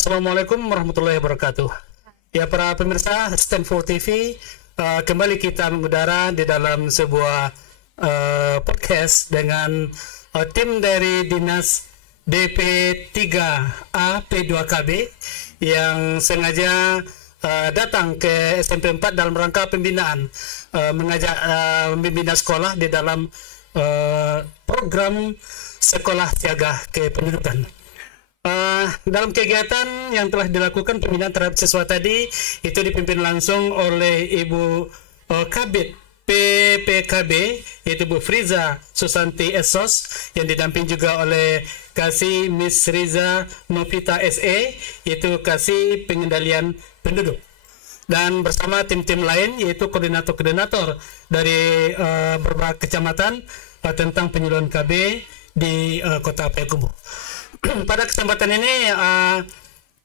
Assalamualaikum warahmatullahi wabarakatuh. Ya, para pemirsa Stanford TV, kembali kita mengudara di dalam sebuah podcast dengan tim dari Dinas DP3A P2KB yang sengaja datang ke SMP 4 dalam rangka pembinaan, mengajak membina sekolah di dalam program sekolah siaga kependudukan. Dalam kegiatan yang telah dilakukan pembinaan terhadap siswa tadi itu dipimpin langsung oleh Ibu Kabid PPKB, yaitu Bu Friza Susanti Esos, yang didamping juga oleh Kasih Miss Riza Novita SE, yaitu Kasih Pengendalian Penduduk, dan bersama tim-tim lain yaitu koordinator-koordinator dari beberapa kecamatan tentang penyuluhan KB di Kota Payakumbuh. Pada kesempatan ini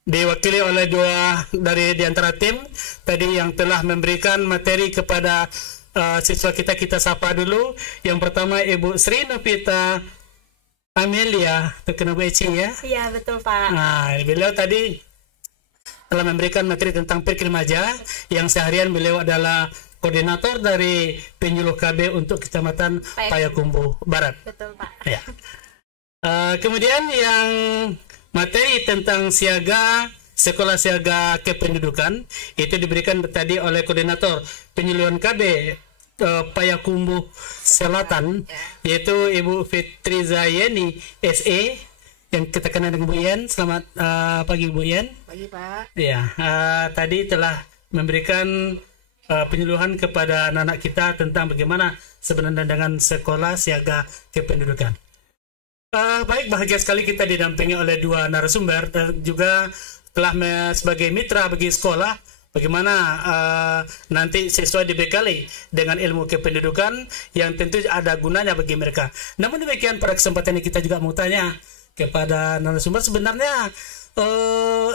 diwakili oleh dua dari antara tim tadi yang telah memberikan materi kepada siswa kita sapa dulu. Yang pertama Ibu Sri Novita Amelia, terkenal Bu Eci ya? Iya, betul Pak. Nah, beliau tadi telah memberikan materi tentang Pirklimaja, yang seharian beliau adalah koordinator dari penyuluh KB untuk Kecamatan Payakumbuh Barat. Betul Pak. Ya. Kemudian yang materi tentang siaga, sekolah siaga kependudukan itu diberikan tadi oleh koordinator penyuluhan KB Payakumbuh Selatan, yaitu Ibu Fitri Zayeni SE, yang kita kenal dengan Bu Yen. Selamat pagi Bu Yen. Pagi Pak. Ya, tadi telah memberikan penyuluhan kepada anak-anak kita tentang bagaimana sebenarnya dengan sekolah siaga kependudukan. Baik, bahagia sekali kita didampingi oleh dua narasumber dan juga telah sebagai mitra bagi sekolah. Bagaimana nanti siswa dibekali dengan ilmu kependudukan yang tentu ada gunanya bagi mereka. Namun demikian, pada kesempatan ini kita juga mau tanya kepada narasumber, sebenarnya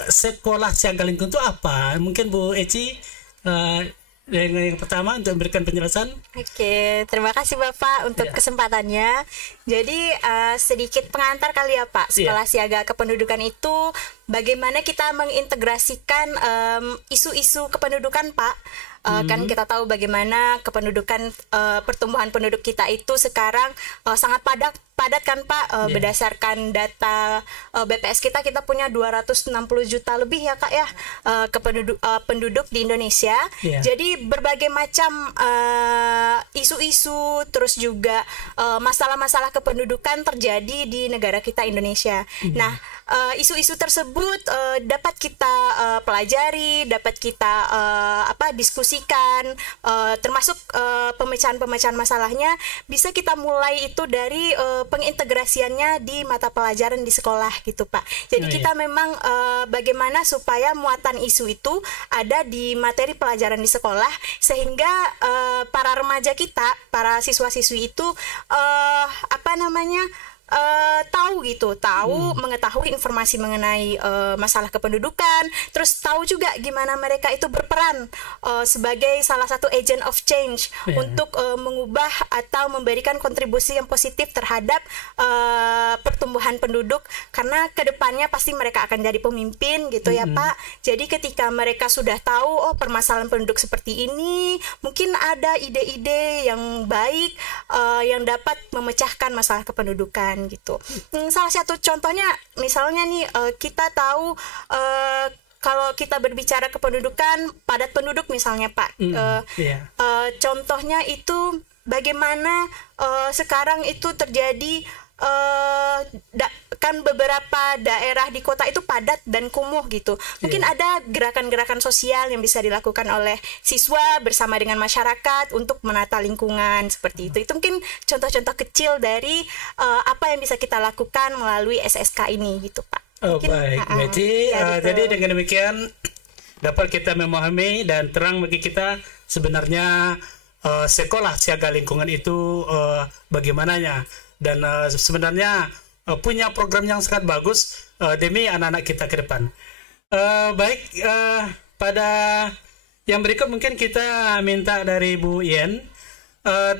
sekolah siaga lingkungan itu apa? Mungkin Bu Eci yang pertama untuk memberikan penjelasan. Oke, terima kasih Bapak untuk kesempatannya. Jadi sedikit pengantar kali ya Pak. Sekolah siaga kependudukan itu bagaimana kita mengintegrasikan isu-isu kependudukan Pak. Kan kita tahu bagaimana kependudukan pertumbuhan penduduk kita itu sekarang sangat padat kan Pak. Berdasarkan data BPS kita punya 260 juta lebih ya Kak ya penduduk di Indonesia. Jadi berbagai macam isu-isu terus juga masalah-masalah kependudukan terjadi di negara kita Indonesia. Nah, isu-isu tersebut dapat kita pelajari, dapat kita diskusikan, termasuk pemecahan-pemecahan masalahnya bisa kita mulai itu dari pengintegrasiannya di mata pelajaran di sekolah gitu Pak. Jadi kita memang bagaimana supaya muatan isu itu ada di materi pelajaran di sekolah, sehingga para remaja kita, para siswa-siswi itu tahu mengetahui informasi mengenai masalah kependudukan, terus tahu juga gimana mereka itu berperan sebagai salah satu agent of change untuk mengubah atau memberikan kontribusi yang positif terhadap pertumbuhan penduduk, karena kedepannya pasti mereka akan jadi pemimpin gitu ya Pak. Jadi ketika mereka sudah tahu permasalahan penduduk seperti ini, mungkin ada ide-ide yang baik yang dapat memecahkan masalah kependudukan gitu. Salah satu contohnya misalnya nih, kita tahu kalau kita berbicara kependudukan, padat penduduk misalnya Pak, contohnya itu bagaimana sekarang itu terjadi kan beberapa daerah di kota itu padat dan kumuh gitu. Mungkin ada gerakan-gerakan sosial yang bisa dilakukan oleh siswa bersama dengan masyarakat untuk menata lingkungan seperti itu. Itu mungkin contoh-contoh kecil dari apa yang bisa kita lakukan melalui SSK ini gitu Pak. Mungkin, baik, Meci. Jadi dengan demikian dapat kita memahami dan terang bagi kita sebenarnya sekolah siaga lingkungan itu bagaimananya, dan sebenarnya punya program yang sangat bagus demi anak-anak kita ke depan. Baik, pada yang berikut mungkin kita minta dari Bu Yen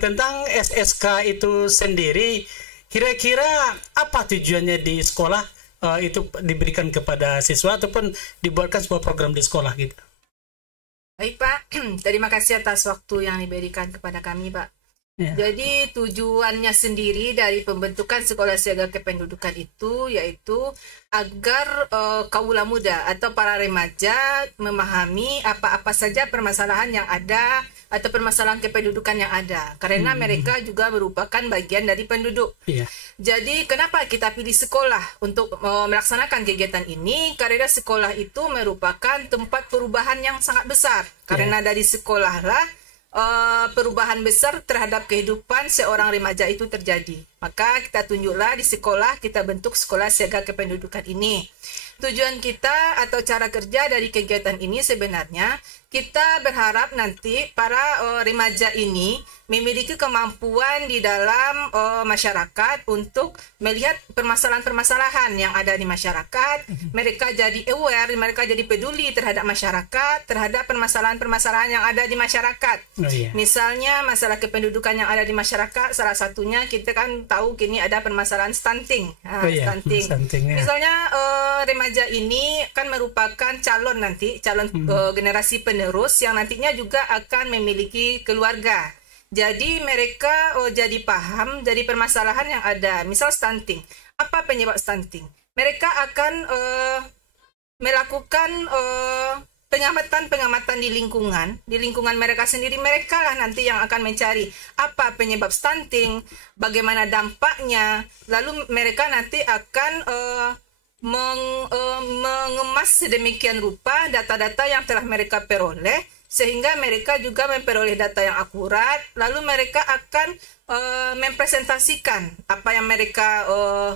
tentang SSK itu sendiri. Kira-kira apa tujuannya di sekolah itu diberikan kepada siswa ataupun dibuatkan sebuah program di sekolah gitu. Baik Pak, terima kasih atas waktu yang diberikan kepada kami Pak. Ya. Jadi tujuannya sendiri dari pembentukan sekolah siaga kependudukan itu yaitu agar kaula muda atau para remaja memahami apa-apa saja permasalahan yang ada atau permasalahan kependudukan yang ada. Karena mereka juga merupakan bagian dari penduduk. Iya. Jadi kenapa kita pilih sekolah untuk melaksanakan kegiatan ini? Karena sekolah itu merupakan tempat perubahan yang sangat besar. Karena dari sekolahlah perubahan besar terhadap kehidupan seorang remaja itu terjadi. Maka kita tunjuklah di sekolah, kita bentuk sekolah siaga kependudukan ini. Tujuan kita atau cara kerja dari kegiatan ini sebenarnya kita berharap nanti para remaja ini memiliki kemampuan di dalam masyarakat untuk melihat permasalahan-permasalahan yang ada di masyarakat. Mereka jadi aware, mereka jadi peduli terhadap masyarakat, terhadap permasalahan-permasalahan yang ada di masyarakat. Misalnya masalah kependudukan yang ada di masyarakat, salah satunya kita kan tahu kini ada permasalahan stunting. Stunting. Misalnya remaja ini kan merupakan calon generasi penerus yang nantinya juga akan memiliki keluarga. Jadi mereka jadi paham dari permasalahan yang ada. Misal stunting. Apa penyebab stunting? Mereka akan melakukan pengamatan di lingkungan mereka sendiri. Mereka lah nanti yang akan mencari apa penyebab stunting, bagaimana dampaknya. Lalu mereka nanti akan mengemas sedemikian rupa data-data yang telah mereka peroleh, sehingga mereka juga memperoleh data yang akurat, lalu mereka akan mempresentasikan apa yang mereka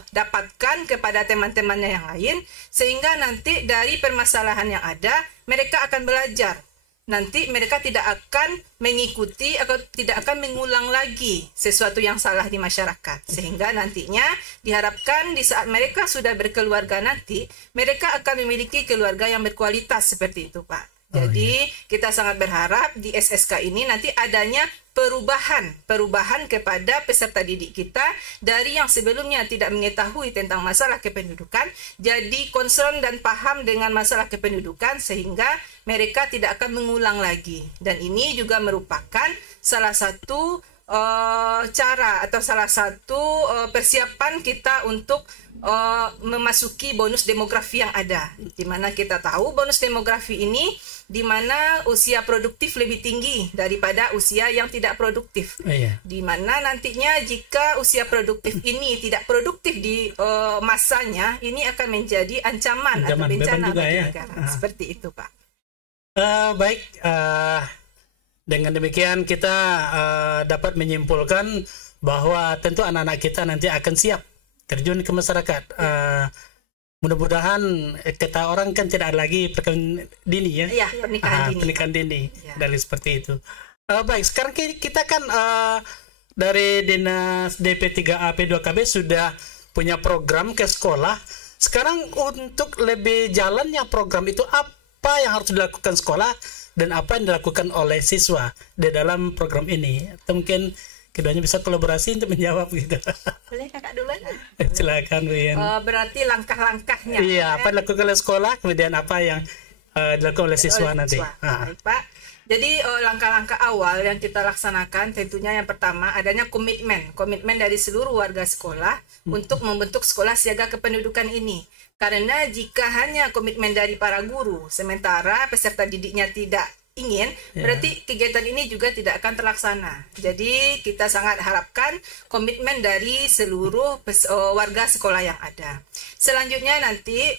dapatkan kepada teman-temannya yang lain, sehingga nanti dari permasalahan yang ada, mereka akan belajar. Nanti mereka tidak akan mengikuti atau tidak akan mengulang lagi sesuatu yang salah di masyarakat. Sehingga nantinya diharapkan di saat mereka sudah berkeluarga nanti, mereka akan memiliki keluarga yang berkualitas seperti itu, Pak. Jadi kita sangat berharap di SSK ini nanti adanya perubahan kepada peserta didik kita dari yang sebelumnya tidak mengetahui tentang masalah kependudukan, jadi concern dan paham dengan masalah kependudukan sehingga mereka tidak akan mengulang lagi. Dan ini juga merupakan salah satu cara atau salah satu persiapan kita untuk memasuki bonus demografi yang ada, di mana kita tahu bonus demografi ini di mana usia produktif lebih tinggi daripada usia yang tidak produktif. Di mana nantinya jika usia produktif ini tidak produktif di masanya, ini akan menjadi ancaman atau bencana bagi negara. Seperti itu, Pak. Baik, dengan demikian kita dapat menyimpulkan bahwa tentu anak-anak kita nanti akan siap terjun ke masyarakat. Mudah-mudahan kata orang kan tidak ada lagi pernikahan dini ya. Iya, pernikahan dini dari seperti itu. Baik, sekarang kita kan dari Dinas DP3A P2KB sudah punya program ke sekolah. Sekarang untuk lebih jalannya program itu, apa yang harus dilakukan sekolah dan apa yang dilakukan oleh siswa di dalam program ini? Atau mungkin keduanya bisa kolaborasi untuk menjawab gitu. Boleh kakak duluan? Silakan, Bu Yan. Berarti langkah-langkahnya. Iya, apa yang dilakukan oleh sekolah, kemudian apa yang dilakukan oleh siswa nanti. Baik, Pak. Jadi langkah-langkah awal yang kita laksanakan tentunya yang pertama adanya komitmen dari seluruh warga sekolah untuk membentuk sekolah siaga kependudukan ini. Karena jika hanya komitmen dari para guru, sementara peserta didiknya tidak ingin, berarti kegiatan ini juga tidak akan terlaksana. Jadi kita sangat harapkan komitmen dari seluruh warga sekolah yang ada. Selanjutnya nanti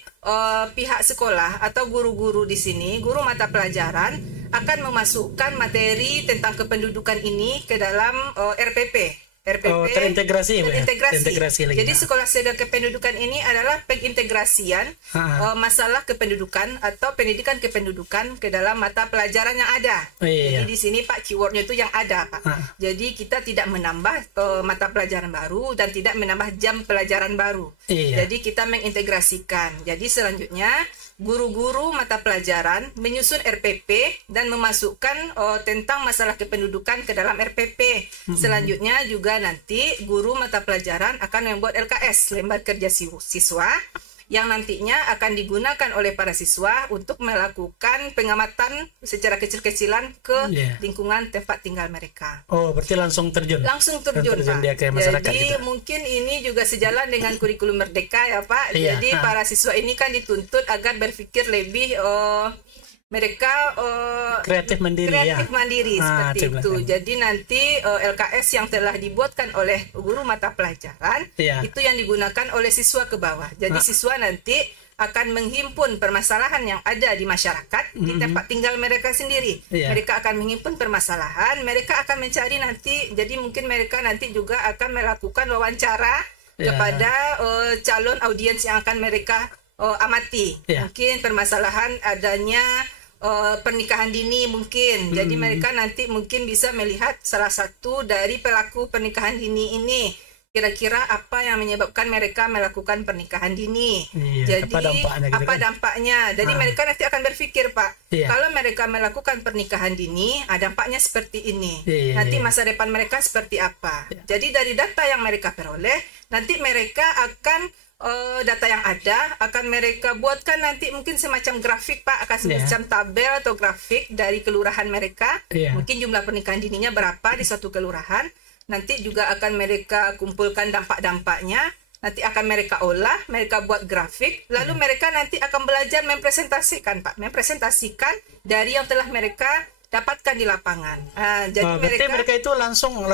pihak sekolah atau guru-guru di sini, guru mata pelajaran akan memasukkan materi tentang kependudukan ini ke dalam RPP. Terintegrasi lagi. Jadi sekolah siaga kependudukan ini adalah pengintegrasian masalah kependudukan atau pendidikan kependudukan ke dalam mata pelajaran yang ada. Jadi di sini Pak keywordnya itu yang ada, Pak. Jadi kita tidak menambah mata pelajaran baru dan tidak menambah jam pelajaran baru. Jadi kita mengintegrasikan. Jadi selanjutnya guru-guru mata pelajaran menyusun RPP dan memasukkan tentang masalah kependudukan ke dalam RPP. Selanjutnya juga nanti guru mata pelajaran akan membuat LKS, lembar kerja siswa, yang nantinya akan digunakan oleh para siswa untuk melakukan pengamatan secara kecil-kecilan ke lingkungan tempat tinggal mereka. Oh, berarti langsung terjun. Langsung terjun, Pak. Dia ke masyarakat. Jadi gitu. mungkin ini juga sejalan dengan kurikulum Merdeka ya, Pak. Jadi para siswa ini kan dituntut agar berpikir lebih mereka kreatif mandiri seperti itu. Jadi nanti LKS yang telah dibuatkan oleh guru mata pelajaran itu yang digunakan oleh siswa ke bawah. Jadi siswa nanti akan menghimpun permasalahan yang ada di masyarakat di tempat tinggal mereka sendiri. Mereka akan menghimpun permasalahan, mereka akan mencari nanti, jadi mungkin mereka nanti juga akan melakukan wawancara kepada calon audiens yang akan mereka amati. Mungkin permasalahan adanya pernikahan dini mungkin. Jadi mereka nanti mungkin bisa melihat salah satu dari pelaku pernikahan dini ini. Kira-kira apa yang menyebabkan mereka melakukan pernikahan dini. Jadi apa dampaknya. Jadi mereka nanti akan berpikir, Pak, kalau mereka melakukan pernikahan dini, dampaknya seperti ini. Nanti masa depan mereka seperti apa. Jadi dari data yang mereka peroleh, nanti mereka akan data yang ada akan mereka buatkan nanti mungkin semacam grafik, Pak, akan semacam tabel atau grafik dari kelurahan mereka. Mungkin jumlah pernikahan dininya berapa di suatu kelurahan. Nanti juga akan mereka kumpulkan dampak-dampaknya, nanti akan mereka olah, mereka buat grafik, lalu mereka nanti akan belajar mempresentasikan, Pak, mempresentasikan dari yang telah mereka dapatkan di lapangan. Jadi mereka itu langsung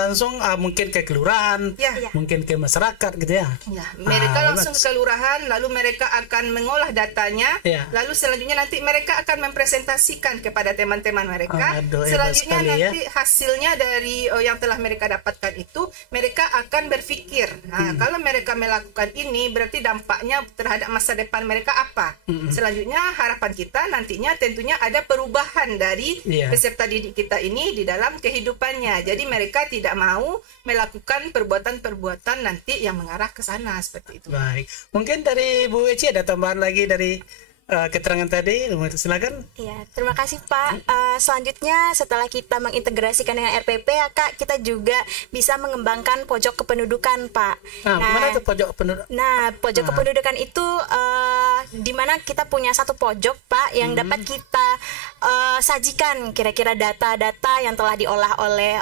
mungkin ke kelurahan, mungkin ke masyarakat gitu ya. Mereka langsung ke kelurahan, lalu mereka akan mengolah datanya, lalu selanjutnya nanti mereka akan mempresentasikan kepada teman-teman mereka. Selanjutnya nanti hasilnya dari yang telah mereka dapatkan itu, mereka akan berpikir, kalau mereka melakukan ini berarti dampaknya terhadap masa depan mereka apa. Selanjutnya harapan kita nantinya tentunya ada perubahan dari peserta didik kita ini di dalam kehidupannya. Jadi mereka tidak mau melakukan perbuatan-perbuatan nanti yang mengarah ke sana seperti itu. Baik. Mungkin dari Bu Eci ada tambahan lagi dari keterangan tadi, silakan. Ya, terima kasih Pak. Selanjutnya setelah kita mengintegrasikan dengan RPP ya Kak, kita juga bisa mengembangkan pojok kependudukan Pak. Mana itu pojok kependudukan? Nah, pojok kependudukan itu di mana kita punya satu pojok Pak yang dapat kita sajikan kira-kira data-data yang telah diolah oleh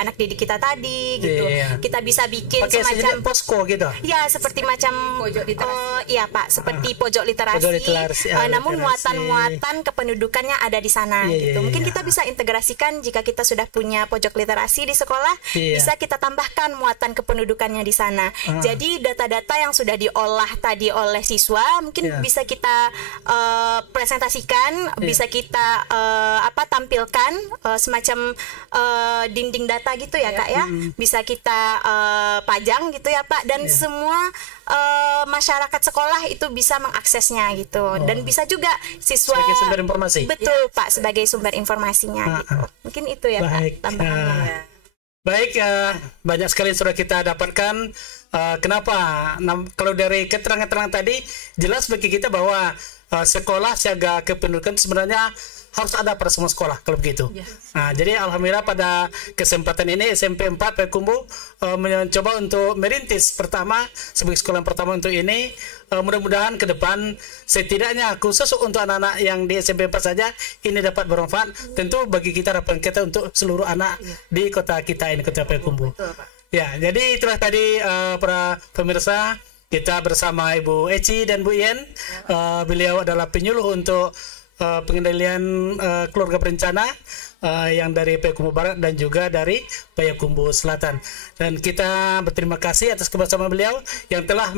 anak didik kita tadi gitu. Kita bisa bikin semacam posko gitu. Ya, seperti macam pojok literasi. Iya Pak, seperti pojok literasi. Namun muatan-muatan kependudukannya ada di sana gitu. Mungkin kita bisa integrasikan jika kita sudah punya pojok literasi di sekolah, bisa kita tambahkan muatan kependudukannya di sana. Jadi data-data yang sudah diolah tadi oleh siswa mungkin bisa kita presentasikan, bisa kita tampilkan semacam dinding data gitu ya Kak ya. Bisa kita pajang gitu ya Pak, dan semua masyarakat sekolah itu bisa mengaksesnya gitu. Dan bisa juga siswa sebagai sumber informasi. Betul Pak, sebagai sumber informasinya gitu. Mungkin itu ya Pak tambahannya. Baik, banyak sekali sudah kita dapatkan. Kenapa? Kalau dari keterangan-keterangan tadi jelas bagi kita bahwa sekolah siaga kependudukan sebenarnya harus ada pada semua sekolah kalau begitu. Jadi alhamdulillah pada kesempatan ini SMP 4 Payakumbuh mencoba untuk merintis pertama sebagai sekolah yang pertama untuk ini. Mudah-mudahan ke depan setidaknya khusus untuk anak-anak yang di SMP 4 saja ini dapat bermanfaat. Tentu bagi kita harapan kita untuk seluruh anak di kota kita ini, kota Payakumbuh. Ya, jadi itulah tadi para pemirsa, kita bersama Ibu Eci dan Bu Yen. Beliau adalah penyuluh untuk pengendalian keluarga berencana yang dari Payakumbuh Barat dan juga dari Payakumbuh Selatan. Dan kita berterima kasih atas kebersamaan beliau yang telah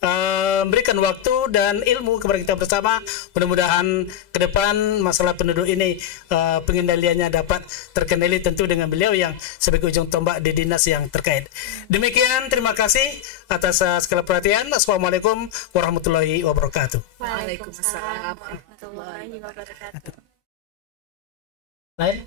memberikan waktu dan ilmu kepada kita bersama. Mudah-mudahan ke depan masalah penduduk ini pengendaliannya dapat terkendali, tentu dengan beliau yang sebagai ujung tombak di dinas yang terkait. Demikian, terima kasih atas segala perhatian. Assalamualaikum warahmatullahi wabarakatuh. Waalaikumsalam warahmatullahi wabarakatuh. Lain?